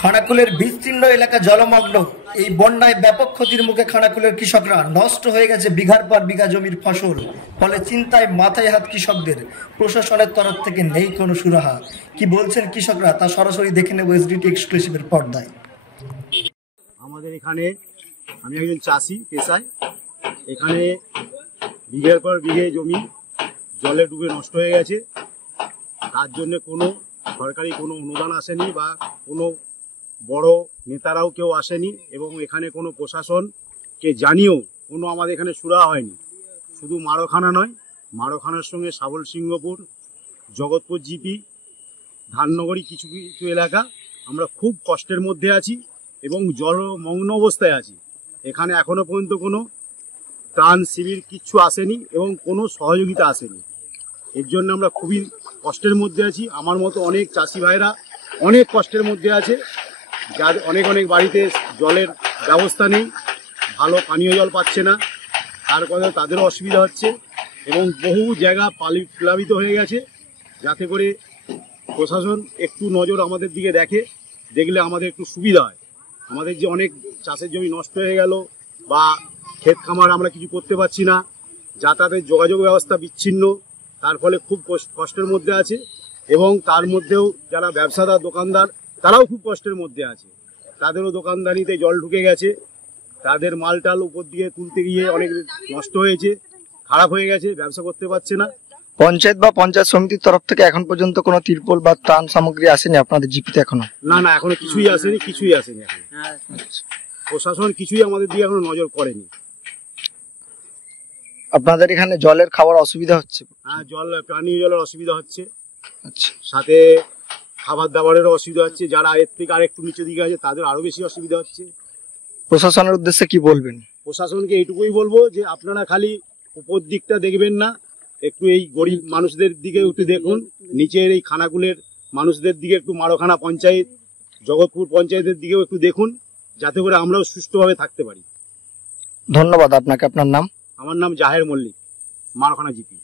খানাকুলের বিস্তীর্ণ এলাকা জলমগ্ন। এই বন্যায় ব্যাপক ক্ষতির মুখে খানাকুলের কৃষকরা। নষ্ট হয়ে গেছে বিঘার পর বিঘা জমির ফসল। ফলে চিন্তায় মাথায় হাত কৃষকদের। প্রশাসনের তরফ থেকে নেই কোনো সুরাহা। কি বলছেন কৃষকরা তা সরাসরি দেখে নেব এসডিটি এক্সক্লুসিভের পর্দায়। আমাদের এখানে আমি একজন চাষি পেশায়। এখানে বিঘের পর বিঘে জমি জলে ডুবে নষ্ট হয়ে গেছে। তার জন্য কোনো সরকারি কোনো অনুদান আসেনি বা কোনো বড় নেতারাও কেউ আসেনি, এবং এখানে কোনো প্রশাসনকে জানিয়েও কোনো আমাদের এখানে সুরাহা হয়নি। শুধু মারোখানা নয়, মারোখানার সঙ্গে সাবল সিংহপুর, জগৎপুর জিপি, ধাননগরী কিছু কিছু এলাকা আমরা খুব কষ্টের মধ্যে আছি এবং জলমগ্ন অবস্থায় আছি। এখানে এখনো পর্যন্ত কোনো ত্রাণ শিবির কিচ্ছু আসেনি এবং কোনো সহযোগিতা আসেনি। এর জন্য আমরা খুবই কষ্টের মধ্যে আছি। আমার মতো অনেক চাষি ভাইরা অনেক কষ্টের মধ্যে আছে, যার অনেক অনেক বাড়িতে জলের ব্যবস্থা নেই, ভালো পানীয় জল পাচ্ছে না, তার কথা তাদেরও অসুবিধা হচ্ছে এবং বহু জায়গা প্লাবিত হয়ে গেছে। যাতে করে প্রশাসন একটু নজর আমাদের দিকে দেখলে আমাদের একটু সুবিধা হয়। আমাদের যে অনেক চাষের জমি নষ্ট হয়ে গেল বা ক্ষেত খামার আমরা কিছু করতে পারছি না, যাতায়াতের যোগাযোগ ব্যবস্থা বিচ্ছিন্ন, তার ফলে খুব কষ্টের মধ্যে আছে। এবং তার মধ্যেও যারা ব্যবসাদার দোকানদার তারাও খুব কষ্টের মধ্যে আছে। তাদেরও দোকানদারিতে জল ঢুকে গেছে, তাদের মালটাল উপর দিকে তুলতে গিয়ে অনেক নষ্ট হয়েছে, খারাপ হয়ে গেছে, ব্যবসা করতে পারছে না। পঞ্চায়েত বা পঞ্চায়েত সমিতির তরফ থেকে এখন পর্যন্ত কোনো তিরপল বা ত্রাণ সামগ্রী আসেনি আপনাদের জিপিতে এখনো? না, এখনো কিছুই আসেনি এখন। প্রশাসন কিছুই আমাদের দিকে এখনো নজর করেনি। আপনাদের এখানে জলের খাবার অসুবিধা হচ্ছে? হ্যাঁ, পানীয় জলের অসুবিধা হচ্ছে। আচ্ছা, সাথে খাবার দাবারেরও অসুবিধা হচ্ছে। যারা এর থেকে আরেকটু নিচে দিকে আছে তাদের আরো বেশি অসুবিধা হচ্ছে। প্রশাসনের উদ্দেশ্যে কি বলবেন? প্রশাসনকে এইটুকুই বলবো যে আপনারা খালি উপর দিকটা দেখবেন না, একটু এই গরিব মানুষদের দিকে একটু দেখুন। নিচের এই খানাকুলের মানুষদের দিকে একটু, মারোখানা পঞ্চায়েত, জগৎপুর পঞ্চায়েতের দিকেও একটু দেখুন, যাতে করে আমরাও সুষ্ঠুভাবে থাকতে পারি। ধন্যবাদ আপনাকে। আপনার নাম? আমার নাম জাহের মল্লিক, মারোখানা জিপি।